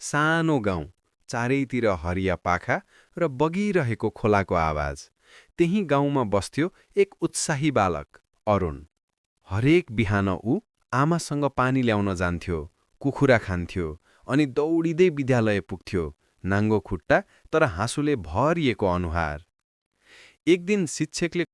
सानो गाउँ, चारैतिर हरिया पाखा र बगिरहेको खोलाको आवाज। त्यही गाउँमा बस्थ्यो एक उत्साही बालक, अरुण। हरेक बिहान ऊ आमासँग पानी ल्याउन जान्थ्यो, कुखुरा खान्थ्यो अनि दौडिँदै विद्यालय पुग्थ्यो, नाङ्गो खुट्टा तर हाँसोले भरिएको अनुहार। एक दिन शिक्षकले